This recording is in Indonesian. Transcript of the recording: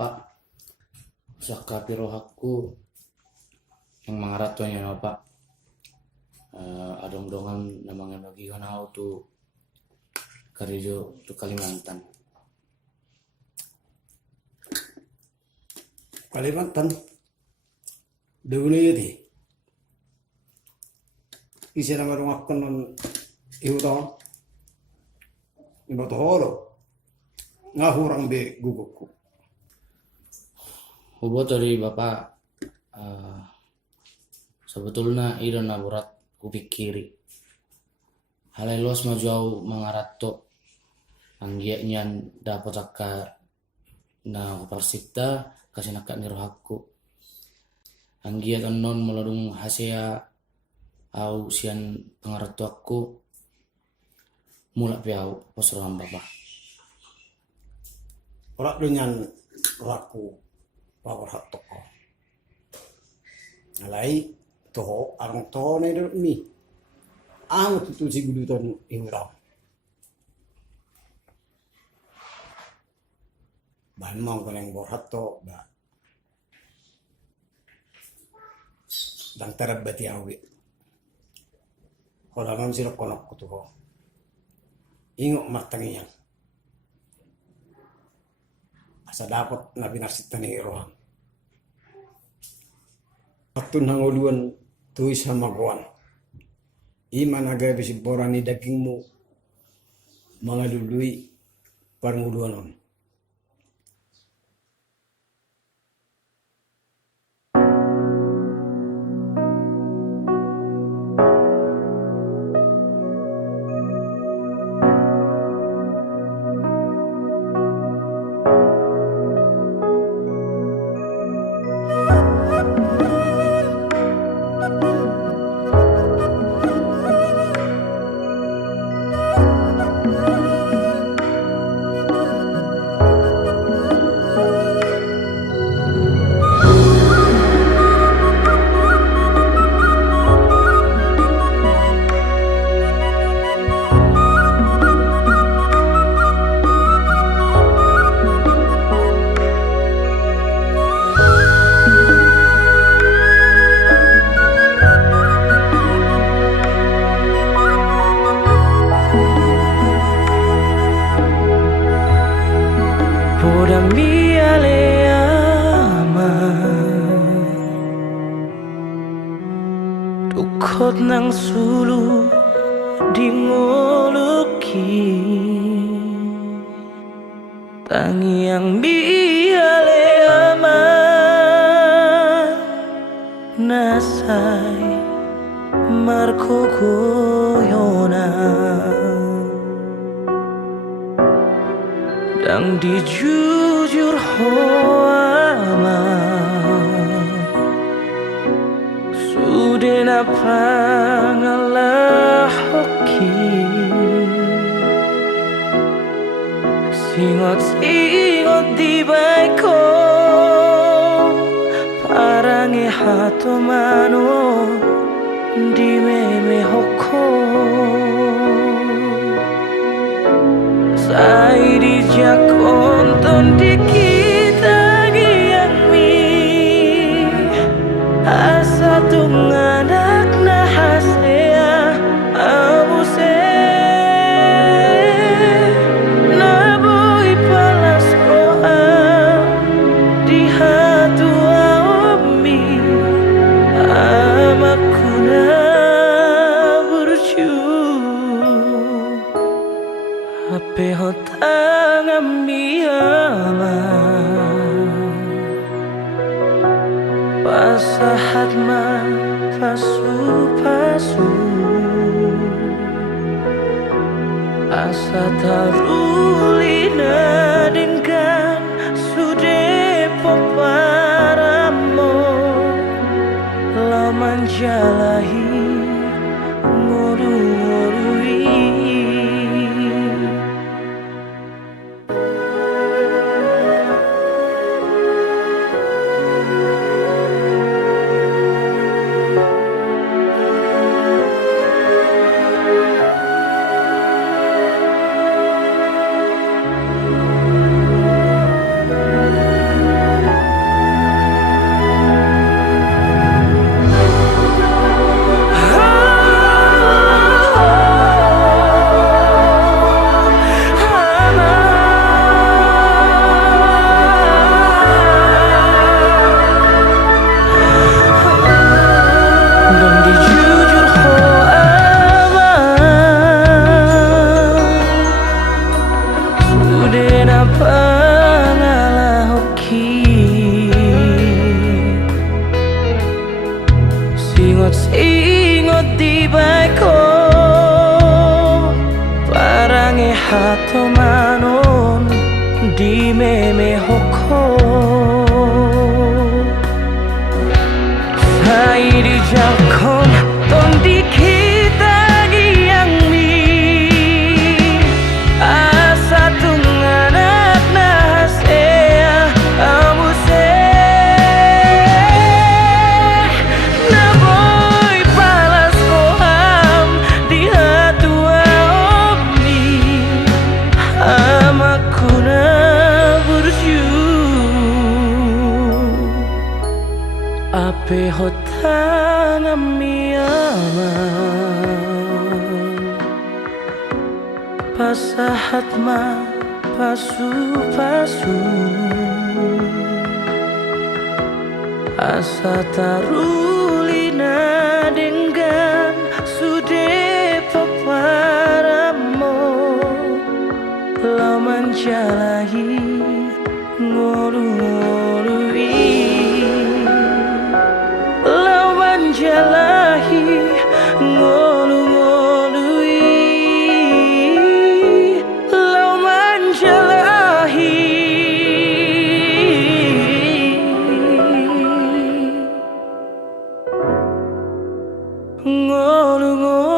Pak, saka piro hakku yang mangarat tuh ya Pak. Adong dongan namanya lagi kan tu Karijo tu Kalimantan. Kalimantan dulu yadi isi nama rumah konon iuran ibat holo ngahurang be gugukku Hubot dari Bapak sebetulnya ida naburat kupikiri halai los majau mangarat to anggianya dapat akka na persita kasih nakak nirohaku anggia non meladung hasia au sian pengarat aku mulak piau posrohan Bapak. ora dengan raku power hak toko alai toho arang toho ne do mi ang tu si gudutan iuran Bamang ko lang borhato ba dang tarabati awi holangan sila konok ko to ingo martangiyan asa dapat na binarsitan ni rohan patun hanguluan tuwi sa magwan iman agay bisiboran ni dagingmu mga lului paranguluanon. Tukot ng sulu di muluki tangi ang biyale ama nasay marko koyona dang di jujur ho ama Sudah pangalah hoki Singot-singot di baiko Parangi hato mano di meme hoko Sai di jakonton di kita giangmi Asa tunganak na hasea abuse Naboy palas roa di hatu aomi Amakuna burju Ape hotang ami ama Pasahat man pasu-pasu Asa tarulina dengan sudepo paramo Laman jalahi nguru-ngurui tangami aman pasahat ma pasu-pasu asa tarulina dengan sude paparamo lau menjalahi ngolu-ngolui lau menjalahi ngolu-ngolui lau menjalahi ngolu-ngolui